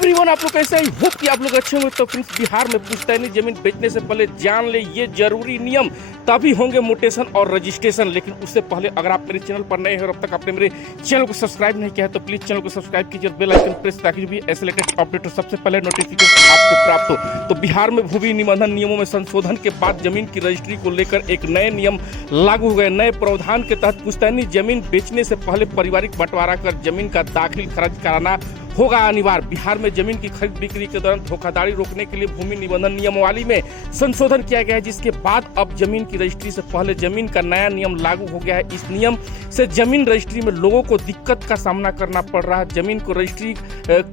Everyone, आप लोग कैसे? आई होप कि आप लोग अच्छे होंगे। तो फ्रेंड्स, बिहार में पुश्तैनी जमीन बेचने से पहले जान ले ये जरूरी नियम, तभी होंगे म्यूटेशन और रजिस्ट्रेशन। लेकिन उससे पहले अगर आप मेरे चैनल पर नए हैं और अब तक आपने मेरे चैनल को सब्सक्राइब नहीं किया है तो प्लीज चैनल को सब्सक्राइब कीजिए, बेल आइकन प्रेस, ताकि भी ऐसे लेटेस्ट अपडेट हो सबसे पहले नोटिफिकेशन आपको प्राप्त हो। तो बिहार में भूमि निबंधन नियमों में संशोधन के बाद जमीन की रजिस्ट्री को लेकर एक नए नियम लागू हो गए। नए प्रावधान के तहत पुश्तैनी जमीन बेचने से पहले पारिवारिक बंटवारा कर जमीन का दाखिल खारिज कराना होगा अनिवार्य। बिहार में जमीन की खरीद बिक्री के दौरान धोखाधड़ी रोकने के लिए भूमि निबंधन नियमावली में संशोधन किया गया है, जिसके बाद अब जमीन की रजिस्ट्री से पहले जमीन का नया नियम लागू हो गया है। इस नियम से जमीन रजिस्ट्री में लोगों को दिक्कत का सामना करना पड़ रहा है। जमीन को रजिस्ट्री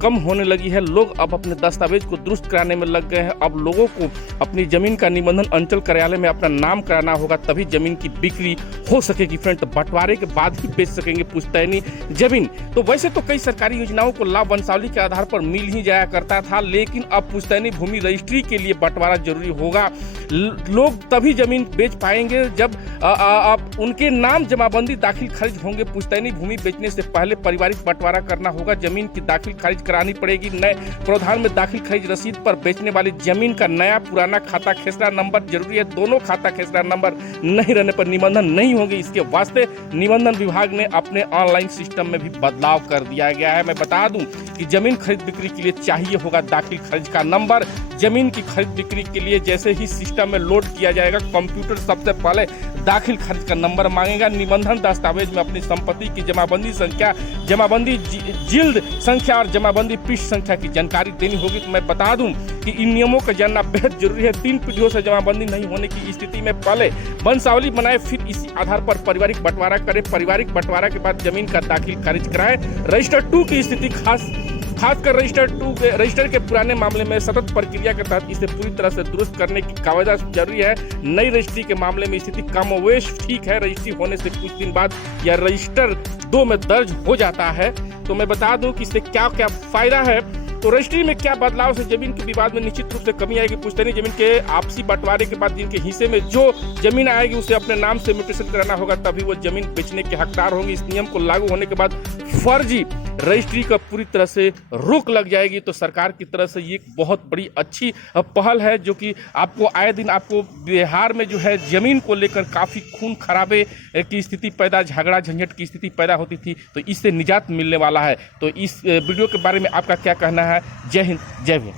कम होने लगी है, लोग अब अपने दस्तावेज को दुरुस्त कराने में लग गए हैं। अब लोगों को अपनी जमीन का निबंधन अंचल कार्यालय में अपना नाम कराना होगा, तभी जमीन की बिक्री हो सकेगी फ्रेंड। तो बंटवारे के बाद ही बेच सकेंगे पुश्तैनी जमीन। तो वैसे तो कई सरकारी योजनाओं को लाभ वंशावली के आधार पर मिल ही जाया करता था, लेकिन अब पुश्तैनी भूमि रजिस्ट्री के लिए बंटवारा जरूरी होगा। लोग तभी जमीन बेच पाएंगे जब अब उनके नाम जमाबंदी दाखिल खारिज होंगे। पुश्तैनी भूमि बेचने से पहले पारिवारिक बंटवारा करना होगा, जमीन की दाखिल खारिज करानी पड़ेगी। नए प्रावधान में दाखिल खारिज रसीद पर बेचने वाली जमीन का नया पुराना खाता खेसरा नंबर जरूरी है। दोनों खाता खेसरा नंबर नहीं रहने पर निबंधन नहीं होगी। इसके वास्ते निबंधन विभाग ने अपने ऑनलाइन सिस्टम में भी बदलाव कर दिया गया है। मैं बता दूं कि जमीन खरीद बिक्री के लिए चाहिए होगा दाखिल खारिज का नंबर। जमीन की खरीद बिक्री के लिए जैसे ही सिस्टम में लोड किया जाएगा, कंप्यूटर सबसे पहले दाखिल खारिज का नंबर मांगेगा। निबंधन दस्तावेज में अपनी संपत्ति की जमाबंदी संख्या, जमाबंदी जिल्द संख्या और जमाबंदी पृष्ठ संख्या की जानकारी देनी होगी। तो मैं बता दूं कि इन नियमों का जानना बेहद जरूरी है। 3 पीढ़ियों से जमाबंदी नहीं होने की स्थिति में पहले वंशावली बनाए, फिर इसी आधार पर पारिवारिक बंटवारा करें। पारिवारिक बंटवारा के बाद जमीन का दाखिल खारिज कराएं। रजिस्टर 2 की स्थिति खासकर रजिस्टर के पुराने मामले में सतत प्रक्रिया के तहत इसे पूरी तरह से दुरुस्त करने की कायदा जरूरी है। नई रजिस्ट्री के मामले में स्थिति कमोवेश ठीक है। रजिस्ट्री होने से कुछ दिन बाद यह रजिस्टर 2 में दर्ज हो जाता है। तो मैं बता दूं कि इससे क्या क्या फायदा है। तो रजिस्ट्री में क्या बदलाव से जमीन के विवाद में निश्चित रूप से कमी आएगी। पुश्तैनी जमीन के आपसी बंटवारे के बाद जिनके हिस्से में जो जमीन आएगी उसे अपने नाम से म्यूटेशन कराना होगा, तभी वो जमीन बेचने के हकदार होंगे। इस नियम को लागू होने के बाद फर्जी रजिस्ट्री का पूरी तरह से रोक लग जाएगी। तो सरकार की तरफ से ये एक बहुत बड़ी अच्छी पहल है, जो कि आपको आए दिन आपको बिहार में जो है जमीन को लेकर काफ़ी खून खराबे की स्थिति पैदा, झगड़ा झंझट की स्थिति पैदा होती थी, तो इससे निजात मिलने वाला है। तो इस वीडियो के बारे में आपका क्या कहना है? जय हिंद, जय भीम।